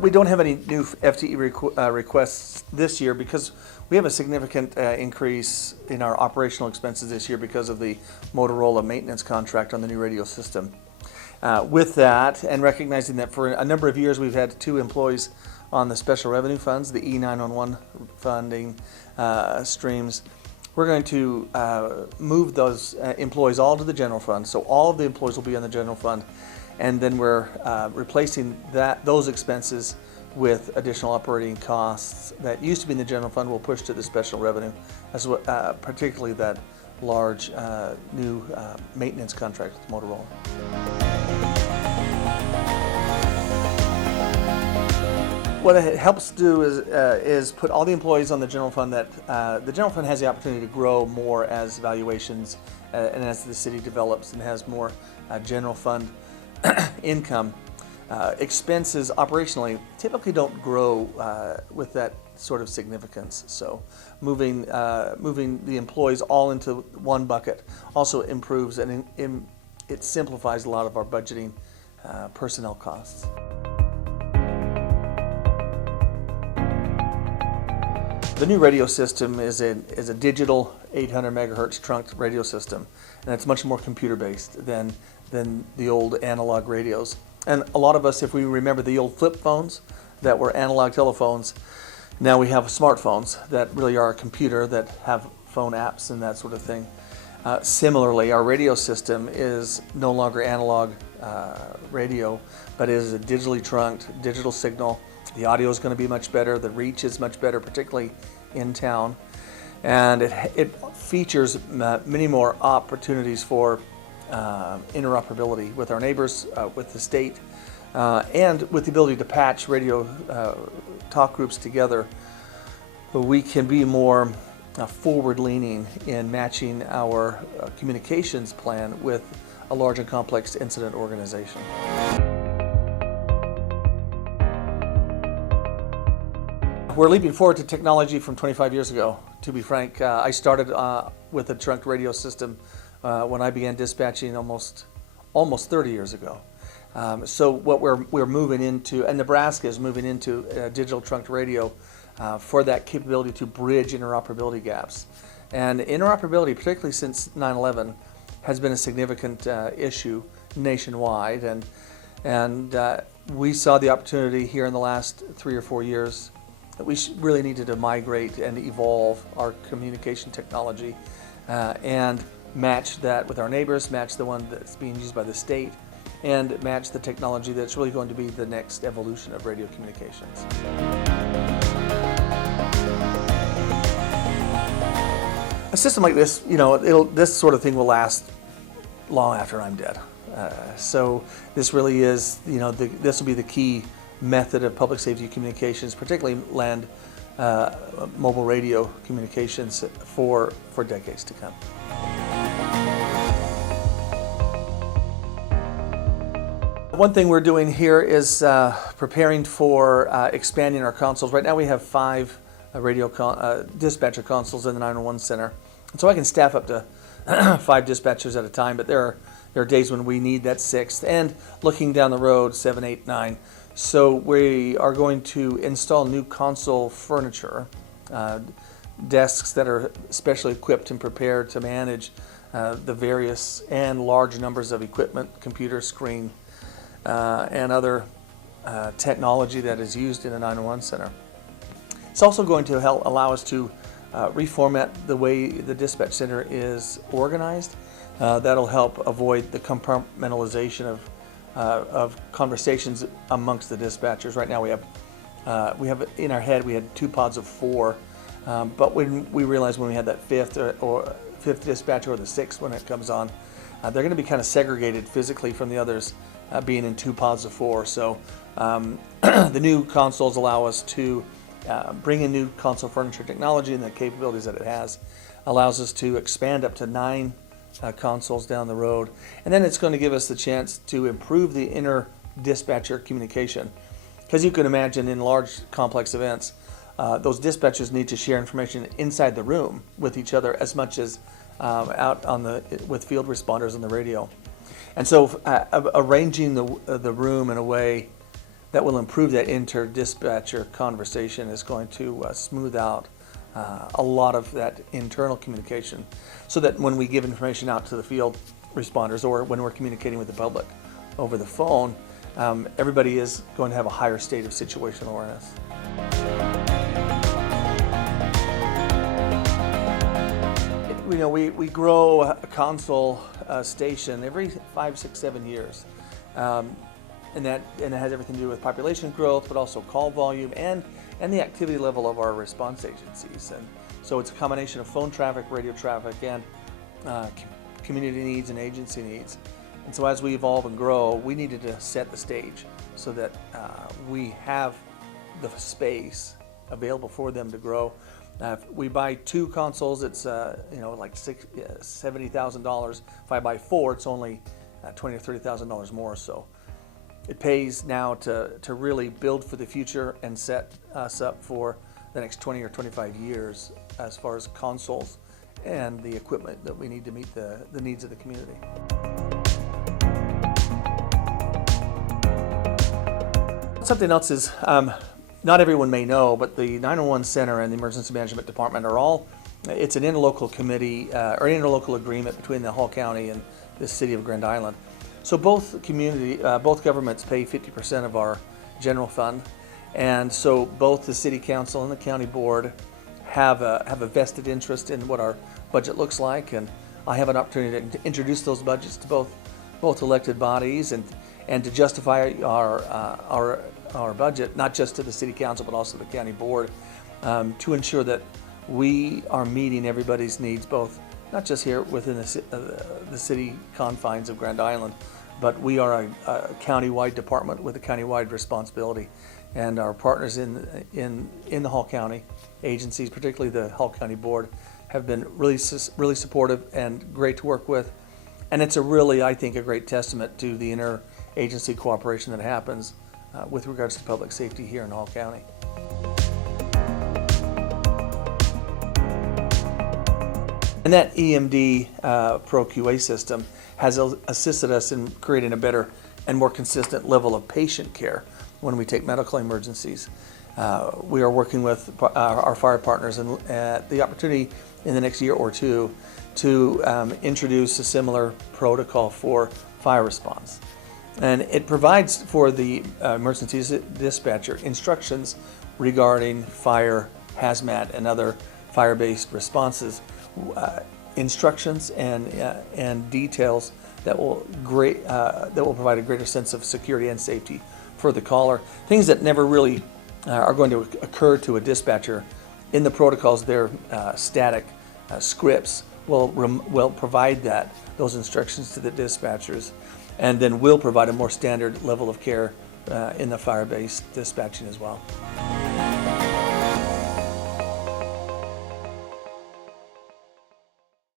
We don't have any new FTE requests this year because we have a significant increase in our operational expenses this year because of the Motorola maintenance contract on the new radio system. With that, and recognizing that for a number of years we've had 2 employees on the special revenue funds, the E911 funding streams, we're going to move those employees all to the general fund. So all of the employees will be on the general fund, and then we're replacing those expenses with additional operating costs that used to be in the general fund. Will push to the special revenue, as well, particularly that large new maintenance contract with Motorola. What it helps do is put all the employees on the general fund. That the general fund has the opportunity to grow more as valuations and as the city develops and has more general fund income. Expenses operationally typically don't grow with that sort of significance. So moving the employees all into one bucket also improves and it simplifies a lot of our budgeting personnel costs. The new radio system is a digital 800 megahertz trunked radio system, and it's much more computer based than the old analog radios. And a lot of us, if we remember the old flip phones that were analog telephones, now we have smartphones that really are a computer that have phone apps and that sort of thing. Similarly, our radio system is no longer analog radio, but is a digitally trunked digital signal. The audio is going to be much better. The reach is much better, particularly in town. And it features many more opportunities for interoperability with our neighbors, with the state, and with the ability to patch radio talk groups together. We can be more forward-leaning in matching our communications plan with a large and complex incident organization. We're leaping forward to technology from 25 years ago. To be frank, I started with a trunked radio system when I began dispatching almost 30 years ago. So what we're moving into, and Nebraska is moving into digital trunked radio for that capability to bridge interoperability gaps. And interoperability, particularly since 9/11, has been a significant issue nationwide. And we saw the opportunity here in the last 3 or 4 years that we really needed to migrate and evolve our communication technology and match that with our neighbors, match the one that's being used by the state, and match the technology that's really going to be the next evolution of radio communications. A system like this, this sort of thing will last long after I'm dead. So this really is, this will be the key method of public safety communications, particularly land mobile radio communications for decades to come. One thing we're doing here is preparing for expanding our consoles. Right now we have 5 dispatcher consoles in the 911 center, and so I can staff up to 5 dispatchers at a time, but there are days when we need that 6th, and looking down the road, 7, 8, 9. So we are going to install new console furniture, desks that are specially equipped and prepared to manage the various and large numbers of equipment, computer screen, and other technology that is used in a 911 center. It's also going to help allow us to reformat the way the dispatch center is organized. That'll help avoid the compartmentalization of conversations amongst the dispatchers. Right now we have in our head we had 2 pods of 4, but when we realized when we had that fifth dispatcher or the 6th when it comes on, they're going to be kind of segregated physically from the others, being in 2 pods of 4. So the new consoles allow us to bring in new console furniture technology, and the capabilities that it has allows us to expand up to 9 consoles down the road. And then it's going to give us the chance to improve the inter-dispatcher communication. Because you can imagine in large complex events, those dispatchers need to share information inside the room with each other as much as out with field responders on the radio. And so arranging the room in a way that will improve that inter-dispatcher conversation, is going to smooth out a lot of that internal communication, so that when we give information out to the field responders or when we're communicating with the public over the phone, everybody is going to have a higher state of situational awareness. We grow a console station every 5, 6, 7 years. And it has everything to do with population growth, but also call volume and the activity level of our response agencies. And so it's a combination of phone traffic, radio traffic, and community needs and agency needs. And so as we evolve and grow, we needed to set the stage so that we have the space available for them to grow. If we buy 2 consoles, it's like $70,000. If I buy 4, it's only $20,000 or $30,000 more. So it pays now to really build for the future and set us up for the next 20 or 25 years as far as consoles and the equipment that we need to meet the needs of the community. Something else is, not everyone may know, but the 911 Center and the Emergency Management Department it's an interlocal committee or interlocal agreement between the Hall County and the City of Grand Island. So both governments pay 50% of our general fund, and so both the City Council and the County Board have a vested interest in what our budget looks like, and I have an opportunity to introduce those budgets to both elected bodies and to justify our budget, not just to the City Council but also the County Board, to ensure that we are meeting everybody's needs, both not just here within the city confines of Grand Island, but we are a county-wide department with a county-wide responsibility, and our partners in the Hall County agencies, particularly the Hall County Board, have been really supportive and great to work with. And it's I think, a great testament to the interagency cooperation that happens with regards to public safety here in Hall County. And that EMD Pro QA system has assisted us in creating a better and more consistent level of patient care when we take medical emergencies. We are working with our fire partners and the opportunity in the next year or two to introduce a similar protocol for fire response. And it provides for the emergency dispatcher instructions regarding fire, hazmat, and other fire-based responses, instructions and details that will provide a greater sense of security and safety for the caller. Things that never really are going to occur to a dispatcher. In the protocols, they're static scripts will provide those instructions to the dispatchers, and then we'll provide a more standard level of care in the fire-based dispatching as well.